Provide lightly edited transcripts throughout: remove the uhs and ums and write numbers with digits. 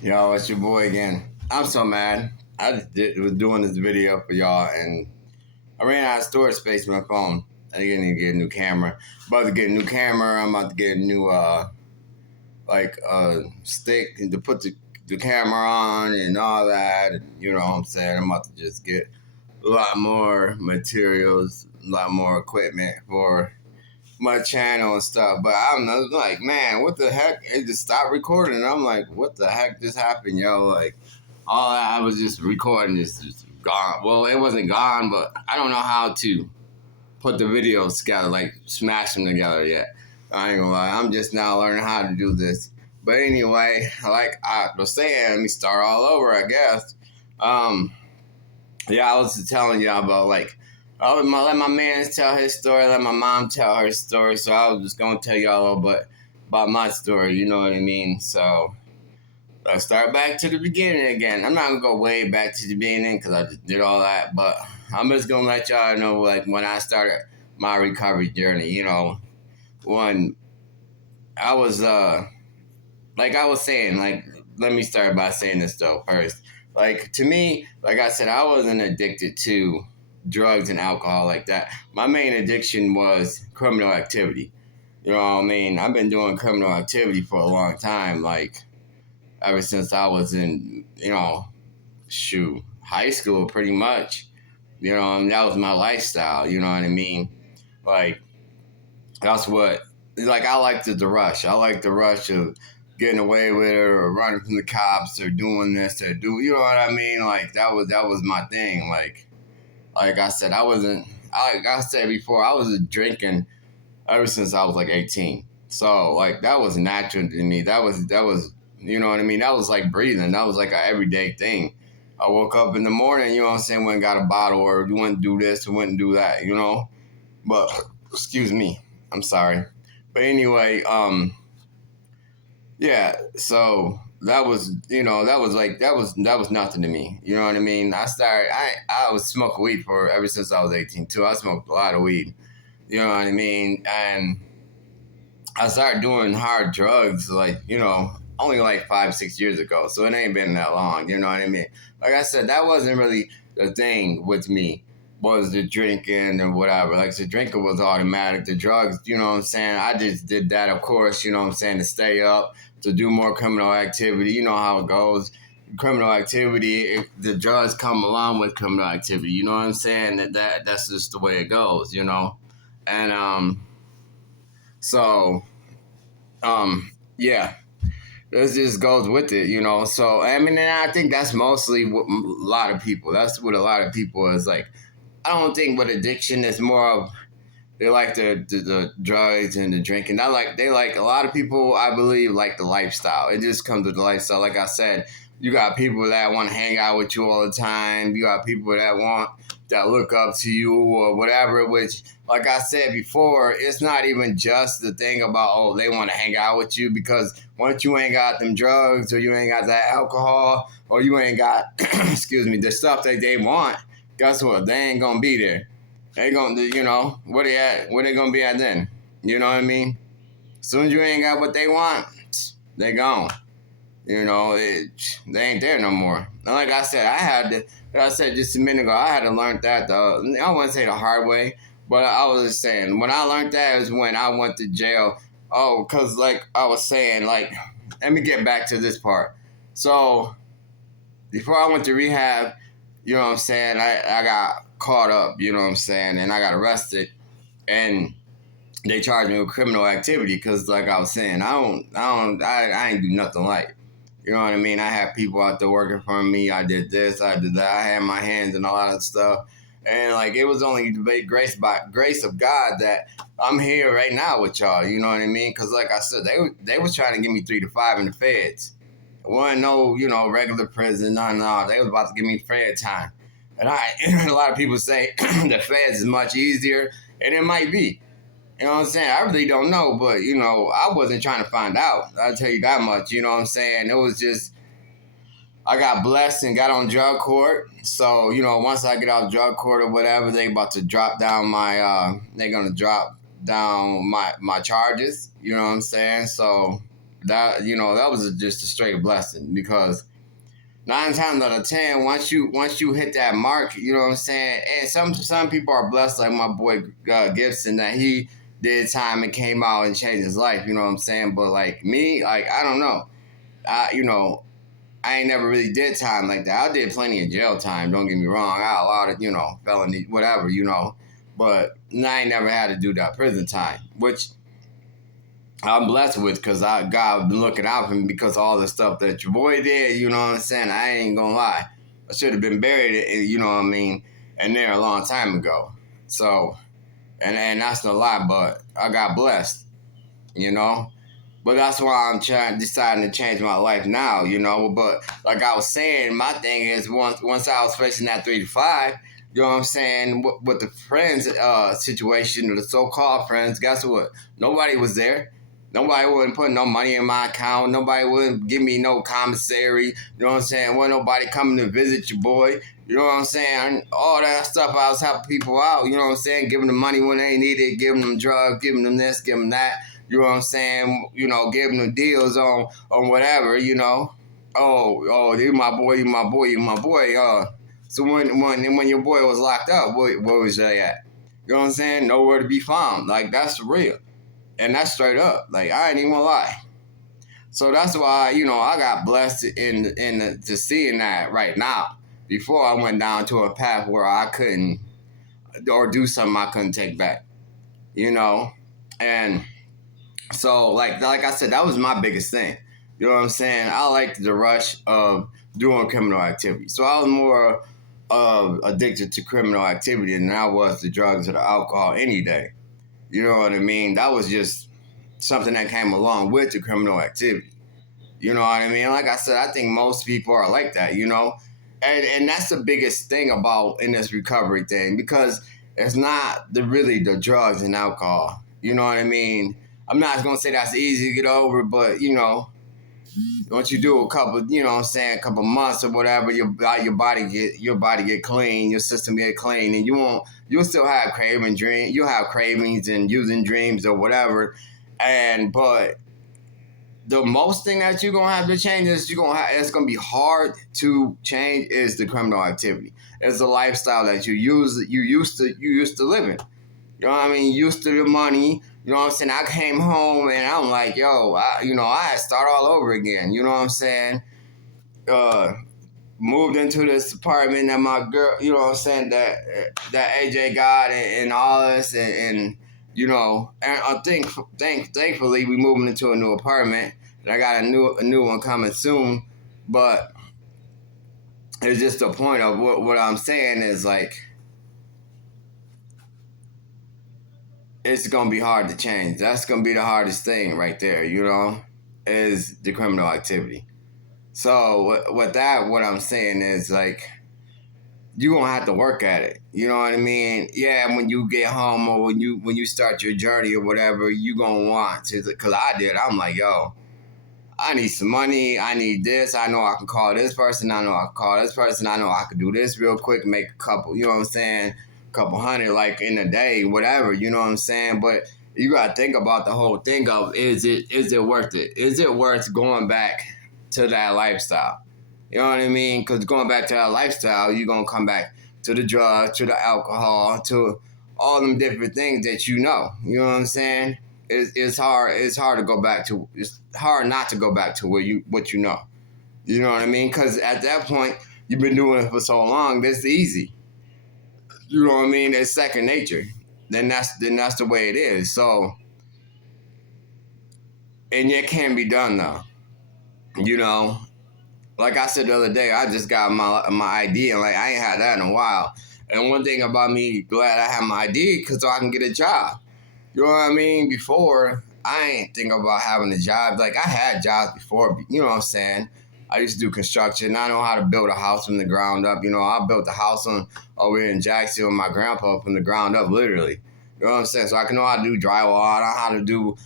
Yo, it's your boy again. I'm so mad. Was doing this video for y'all, and I ran out of storage space on my phone. I need to get a new camera. About to get a new camera. I'm about to get a new stick to put the camera on and all that. You know what I'm saying? I'm about to just get a lot more materials, a lot more equipment for my channel and stuff. But I'm like, man, what the heck? It just stopped recording. And I'm like, what the heck just happened, yo? Like, all I was just recording is just gone. Well, it wasn't gone, but I don't know how to put the videos together, like smash them together yet. I ain't gonna lie, I'm just now learning how to do this. But anyway, like I was saying, let me start all over, I guess. Um, yeah, I was telling y'all about like let my man tell his story, let my mom tell her story. So I was just gonna tell y'all a little bit about my story. You know what I mean? So let's start back to the beginning again. I'm not gonna go way back to the beginning because I just did all that, but I'm just gonna let y'all know like when I started my recovery journey. You know, when I was like I was saying, like let me start by saying this though first. Like to me, like I said, I wasn't addicted to drugs and alcohol like that. My main addiction was criminal activity. You know what I mean? I've been doing criminal activity for a long time, like ever since I was in, high school pretty much. You know, and that was my lifestyle, you know what I mean? Like that's what like I liked the rush. I like the rush of getting away with it or running from the cops or doing this or do you know what I mean? Like that was my thing. Like I said, like I said before, I was drinking ever since I was like 18. So like that was natural to me. That was you know what I mean? That was like breathing. That was like an everyday thing. I woke up in the morning, you know what I'm saying, went and got a bottle or went and do this or went and do that, you know? But excuse me. I'm sorry. But anyway, yeah, so that was that was nothing to me. You know what I mean? I was smoking weed for ever since I was 18 too. I smoked a lot of weed. You know what I mean? And I started doing hard drugs like, only like 5, 6 years ago. So it ain't been that long, you know what I mean? Like I said, that wasn't really the thing with me, was the drinking and whatever. Like the drinking was automatic. The drugs, you know what I'm saying? I just did that, of course, you know what I'm saying, to stay up, to do more criminal activity. You know how it goes. Criminal activity, the drugs come along with criminal activity. You know what I'm saying? That's just the way it goes, you know? And so yeah, this just goes with it, you know. So I mean, and I think that's mostly what a lot of people. That's what a lot of people is like. I don't think with addiction is more of they like the drugs and the drinking. They like a lot of people. I believe like the lifestyle. It just comes with the lifestyle. Like I said, you got people that want to hang out with you all the time. You got people that look up to you or whatever. Which, like I said before, it's not even just the thing about they want to hang out with you, because once you ain't got them drugs or you ain't got that alcohol or you ain't got excuse me, the stuff that they want, guess what? They ain't gonna be there. They gonna, where they at? Where they gonna be at then? You know what I mean? As soon as you ain't got what they want, they gone. You know, they ain't there no more. And like I said, like I said just a minute ago, I had to learn that. I wouldn't say the hard way, but I was just saying, when I learned that is when I went to jail. Oh, because like I was saying, like, let me get back to this part. So, before I went to rehab, you know what I'm saying, I got caught up, you know what I'm saying, and I got arrested, and they charged me with criminal activity because, like I was saying, I ain't do nothing like, you know what I mean. I had people out there working for me. I did this, I did that. I had my hands in a lot of stuff, and like it was only the grace of God that I'm here right now with y'all. You know what I mean? Because, like I said, they was trying to give me 3 to 5 in the feds. It wasn't no, regular prison. No. They was about to give me fair time. And a lot of people say the feds is much easier, and it might be. You know what I'm saying? I really don't know, but, I wasn't trying to find out. I'll tell you that much, you know what I'm saying? It was just, I got blessed and got on drug court. So, once I get out drug court or whatever, they about to drop down they're going to drop down my charges. You know what I'm saying? So, That that was just a straight blessing because 9 times out of 10, once you hit that mark, you know what I'm saying. And some people are blessed, like my boy Gibson, that he did time and came out and changed his life. You know what I'm saying. But like me, like I don't know. I ain't never really did time like that. I did plenty of jail time. Don't get me wrong. I got a lot of felony whatever but I ain't never had to do that prison time, which I'm blessed with because God been looking out for me because of all the stuff that your boy did. You know what I'm saying? I ain't gonna lie. I should have been buried. You know what I mean? And there a long time ago. So, and that's no lie, but I got blessed. You know. But that's why I'm deciding to change my life now, But like I was saying, my thing is once I was facing that 3 to 5, you know what I'm saying, with the friends situation, the so-called friends, guess what? Nobody was there. Nobody wouldn't put no money in my account. Nobody wouldn't give me no commissary. You know what I'm saying? Wasn't nobody coming to visit your boy. You know what I'm saying? All that stuff, I was helping people out. You know what I'm saying? Giving them money when they need it, giving them drugs, giving them this, giving them that. You know what I'm saying? Giving them deals on whatever. You my boy, you my boy, you my boy. So when your boy was locked up, where was they at? You know what I'm saying? Nowhere to be found. Like that's real. And that's straight up. Like I ain't even gonna lie. So that's why I got blessed to seeing that right now. Before I went down to a path where I couldn't or do something I couldn't take back. And so like I said, that was my biggest thing. You know what I'm saying? I liked the rush of doing criminal activity. So I was more addicted to criminal activity than I was to drugs or the alcohol any day. You know what I mean? That was just something that came along with the criminal activity. You know what I mean? Like I said, I think most people are like that. And that's the biggest thing about in this recovery thing because it's not really the drugs and alcohol. You know what I mean? I'm not gonna say that's easy to get over, but once you do a couple, a couple months or whatever, your body get clean, your system get clean, and you'll still have you'll have cravings and using dreams or whatever, but the most thing that you're gonna have to change is it's gonna be hard to change is the criminal activity. It's the lifestyle that you used to living. You know what I mean? Used to the money. You know what I'm saying? I came home and I'm like, yo, I had to start all over again. You know what I'm saying? Moved into this apartment that my girl, you know what I'm saying, that AJ got and all this and I think thankfully we moving into a new apartment and I got a new one coming soon, but it's just the point of what I'm saying is like it's gonna be hard to change. That's gonna be the hardest thing right there, is the criminal activity. So with that, what I'm saying is like you're gonna have to work at it. You know what I mean? Yeah, when you get home or when you start your journey or whatever, you gonna want to. Cause I did. I'm like, yo, I need some money. I need this. I know I can call this person. I know I can call this person. I know I can do this real quick, make a couple. You know what I'm saying? Couple hundred, like in a day, whatever. You know what I'm saying? But you gotta think about the whole thing of is it worth it? Is it worth going back to that lifestyle? You know what I mean? Because going back to that lifestyle, you're going to come back to the drugs, to the alcohol, to all them different things that you know. You know what I'm saying? It's hard. It's hard to go back to. It's hard not to go back to what you know. You know what I mean? Because at that point, you've been doing it for so long. That's easy. You know what I mean? It's second nature. Then that's the way it is. So, and it can be done though. You know, like I said the other day, I just got my ID and like I ain't had that in a while. And one thing about me, glad I have my ID because so I can get a job. You know what I mean? Before I ain't think about having a job. Like I had jobs before. You know what I'm saying? I used to do construction. I know how to build a house from the ground up. I built a house over here in Jacksonville with my grandpa from the ground up, literally. You know what I'm saying? So I can know how to do drywall. I know how to do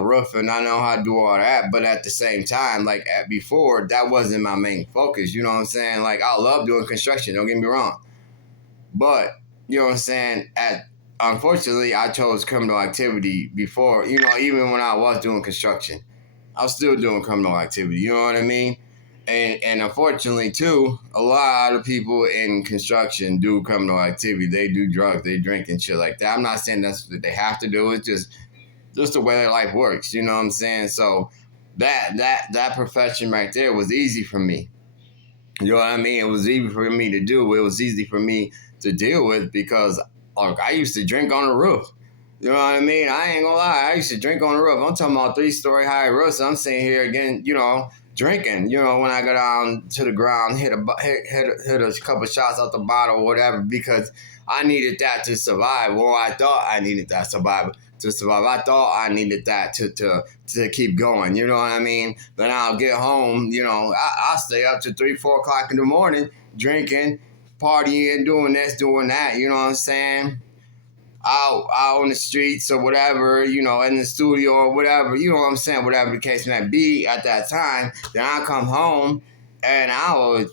roofing. I know how to do all that. But at the same time, like before, that wasn't my main focus. You know what I'm saying? Like I love doing construction. Don't get me wrong. But you know what I'm saying? Unfortunately, I chose criminal activity before. Even when I was doing construction. I was still doing criminal activity. You know what I mean? And unfortunately too, a lot of people in construction do criminal activity. They do drugs, they drink and shit like that. I'm not saying that's what they have to do. It's just the way their life works. You know what I'm saying? So that profession right there was easy for me. You know what I mean? It was easy for me to do. It was easy for me to deal with because like I used to drink on the roof. You know what I mean? I ain't gonna lie. I used to drink on the roof. I'm talking about 3-story high roofs. I'm sitting here again, drinking. When I go down to the ground, hit a couple shots out the bottle or whatever because I needed that to survive. Well, I thought I needed that to survive. I thought I needed that to keep going. You know what I mean? Then I'll get home. I'll stay up to 3-4 o'clock in the morning drinking, partying, doing this, doing that. You know what I'm saying? Out on the streets or whatever, in the studio or whatever, you know what I'm saying, whatever the case may be at that time, then I come home and I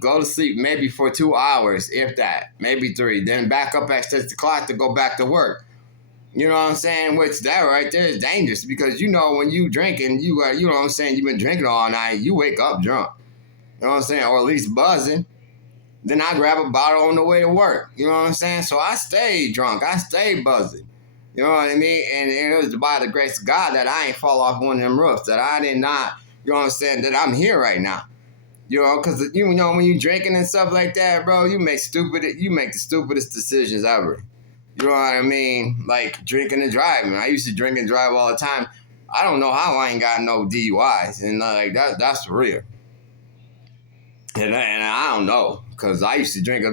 go to sleep maybe for 2 hours, if that, maybe 3, then back up at 6 o'clock to go back to work. You know what I'm saying? Which that right there is dangerous because when you drinking, you know what I'm saying, you've been drinking all night, you wake up drunk. You know what I'm saying? Or at least buzzing. Then I grab a bottle on the way to work. You know what I'm saying? So I stayed drunk. I stayed buzzing. You know what I mean? And it was by the grace of God that I ain't fall off one of them roofs. That I did not, you know what I'm saying, that I'm here right now. Because, when you drinking and stuff like that, bro, you make the stupidest decisions ever. You know what I mean? Like drinking and driving. I used to drink and drive all the time. I don't know how I ain't got no DUIs. And that's real. And I don't know, because I used to drink